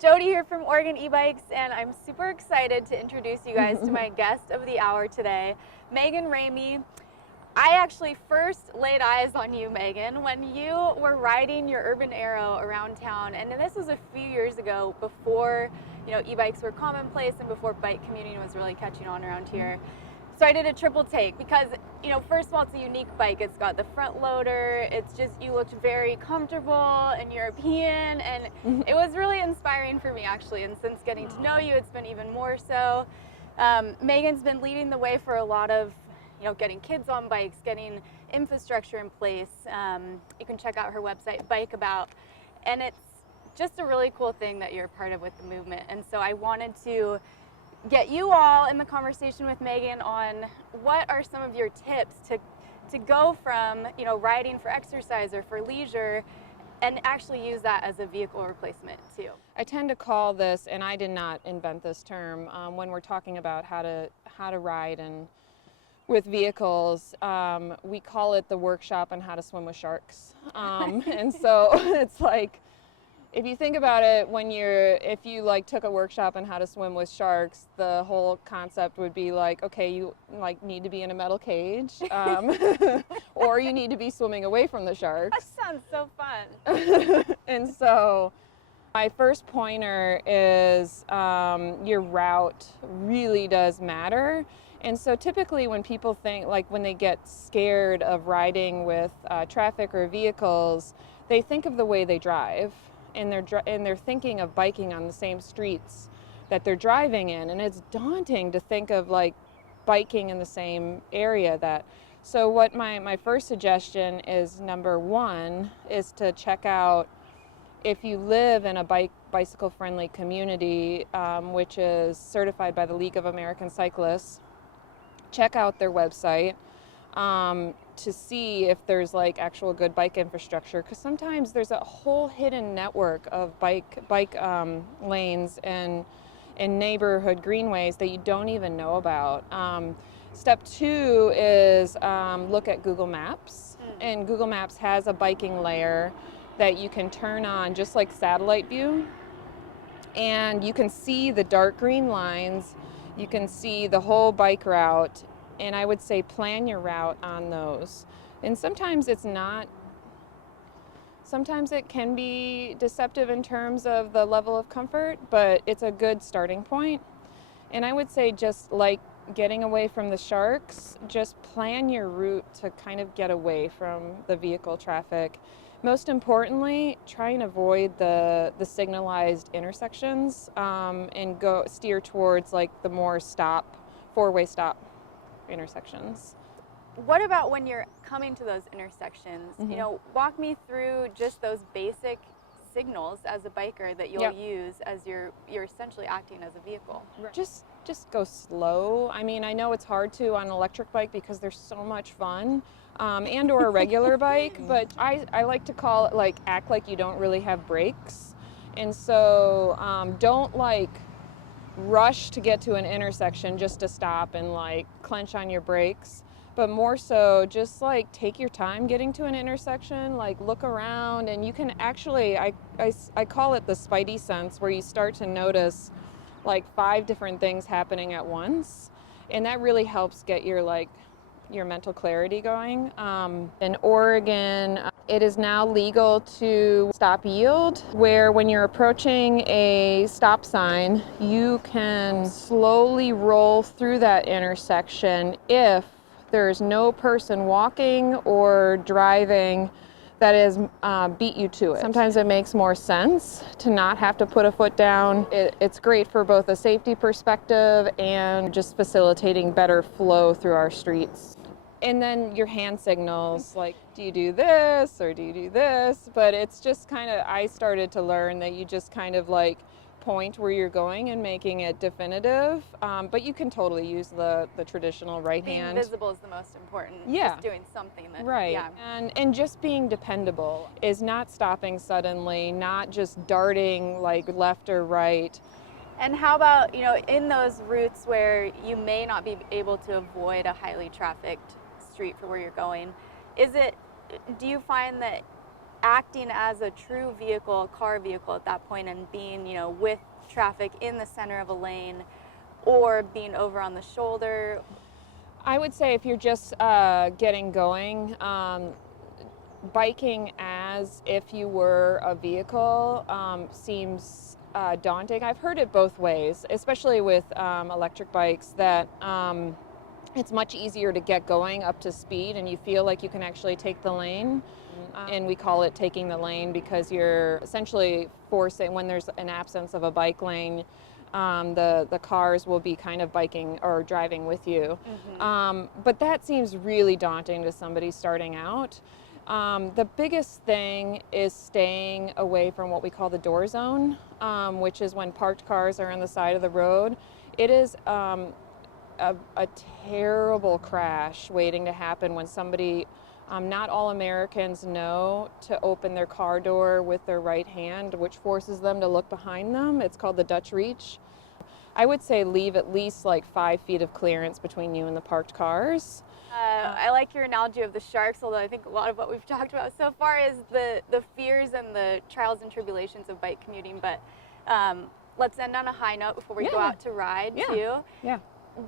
Jody here from Oregon E-Bikes, and I'm super excited to introduce you guys to my guest of the hour today, Megan Ramey. I actually first laid eyes on you, Megan, when you were riding your Urban Arrow around town, and this was a few years ago before, e-bikes were commonplace and before bike community was really catching on around here. So I did a triple take because, first of all, it's a unique bike. It's got the front loader. It's just, you looked very comfortable and European, and it was really inspiring for me, actually. And since getting to know you, it's been even more so. Megan's been leading the way for a lot of, getting kids on bikes, getting infrastructure in place. You can check out her website, Bikabout, and it's just a really cool thing that you're a part of with the movement. And so I wanted to get you all in the conversation with Megan on what are some of your tips to go from riding for exercise or for leisure and actually use that as a vehicle replacement too. I tend to call this, and I did not invent this term, when we're talking about how to ride and with vehicles, we call it the workshop on how to swim with sharks. And so it's like, if you think about it, if you took a workshop on how to swim with sharks, the whole concept would be like, okay, you need to be in a metal cage, or you need to be swimming away from the sharks. That sounds so fun. And so my first pointer is your route really does matter. And so typically when people think, when they get scared of riding with traffic or vehicles, they think of the way they drive. And they're thinking of biking on the same streets that they're driving in, and it's daunting to think of biking in the same area. So what my first suggestion is, number one, is to check out if you live in a bicycle friendly community, which is certified by the League of American Cyclists. Check out their website to see if there's actual good bike infrastructure, because sometimes there's a whole hidden network of bike lanes and neighborhood greenways that you don't even know about. Step two is look at Google Maps, and Google Maps has a biking layer that you can turn on just like satellite view, and you can see the dark green lines, you can see the whole bike route. And I would say plan your route on those. And sometimes it can be deceptive in terms of the level of comfort, but it's a good starting point. And I would say, just like getting away from the sharks, just plan your route to kind of get away from the vehicle traffic. Most importantly, try and avoid the signalized intersections, and steer towards the more four-way stop intersections. What about when you're coming to those intersections? Walk me through just those basic signals as a biker that you'll use as you're essentially acting as a vehicle. Just go slow. I mean, I know it's hard to on an electric bike because they're so much fun, and or a regular bike, but I like to call it act like you don't really have brakes. And so don't rush to get to an intersection just to stop and clench on your brakes, but more so just take your time getting to an intersection, look around, and you can actually, I call it the spidey sense, where you start to notice 5 different things happening at once, and that really helps get your mental clarity going. In Oregon, it is now legal to stop yield, where when you're approaching a stop sign, you can slowly roll through that intersection if there's no person walking or driving that is beat you to it. Sometimes it makes more sense to not have to put a foot down. It's great for both a safety perspective and just facilitating better flow through our streets. And then your hand signals, do you do this or do you do this? But it's just kind of, I started to learn that you just kind of point where you're going and making it definitive. But you can totally use the traditional right hand. Being visible is the most important. Yeah. Just doing something that, right. Yeah. And just being dependable is not stopping suddenly, not just darting left or right. And how about, in those routes where you may not be able to avoid a highly trafficked street for where you're going, do you find that acting as a true vehicle, car vehicle at that point, and being, you know, with traffic in the center of a lane or being over on the shoulder? I would say if you're just getting going, biking as if you were a vehicle seems daunting. I've heard it both ways, especially with electric bikes, that it's much easier to get going up to speed and you feel like you can actually take the lane. And we call it taking the lane because you're essentially forcing, when there's an absence of a bike lane, the cars will be kind of biking or driving with you. But that seems really daunting to somebody starting out. The biggest thing is staying away from what we call the door zone, which is when parked cars are on the side of the road. It is a terrible crash waiting to happen when somebody, not all Americans know to open their car door with their right hand, which forces them to look behind them. It's called the Dutch reach. I would say leave at least like 5 feet of clearance between you and the parked cars. I like your analogy of the sharks, although I think a lot of what we've talked about so far is the fears and the trials and tribulations of bike commuting. But let's end on a high note before we go out to ride too. Yeah.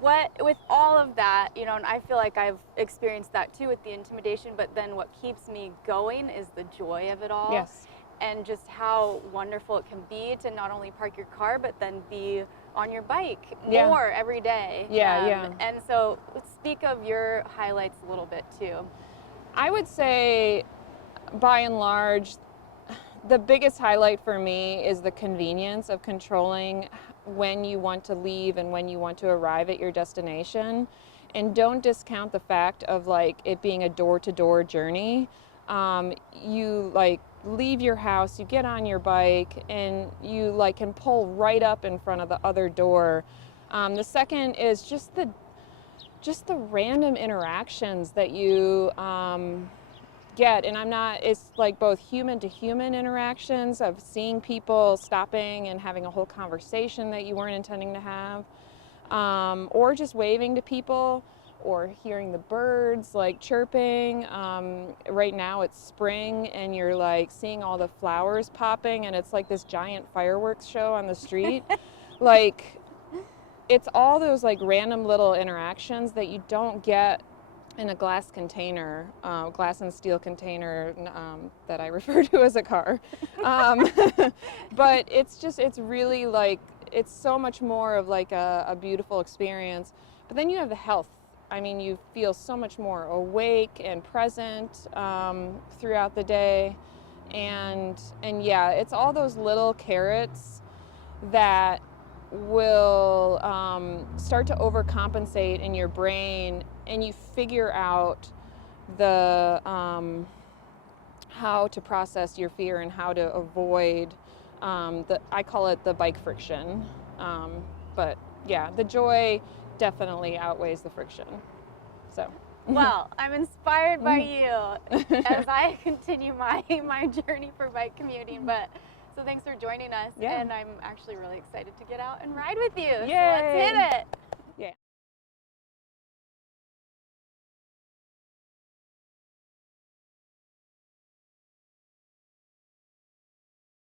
What, with all of that, you know, and I feel like I've experienced that too with the intimidation, but then what keeps me going is the joy of it all. Yes. And just how wonderful it can be to not only park your car, but then be on your bike more every day. And so speak of your highlights a little bit too. I would say, by and large, the biggest highlight for me is the convenience of controlling when you want to leave and when you want to arrive at your destination. And don't discount the fact of like it being a door-to-door journey. You like leave your house, you get on your bike, and you like can pull right up in front of the other door. The second is just the random interactions that you get, and it's like both human to human interactions of seeing people stopping and having a whole conversation that you weren't intending to have, or just waving to people, or hearing the birds like chirping. Right now it's spring and you're like seeing all the flowers popping and it's like this giant fireworks show on the street. Like, it's all those like random little interactions that you don't get in a glass container, glass and steel container that I refer to as a car. But it's really like, it's so much more of like a beautiful experience. But then you have the health. I mean, you feel so much more awake and present throughout the day. And yeah, it's all those little carrots that will start to overcompensate in your brain, and you figure out the how to process your fear and how to avoid I call it the bike friction. But yeah, the joy definitely outweighs the friction. So. Well, I'm inspired by you as I continue my journey for bike commuting. But so thanks for joining us, and I'm actually really excited to get out and ride with you. Yay. So let's hit it.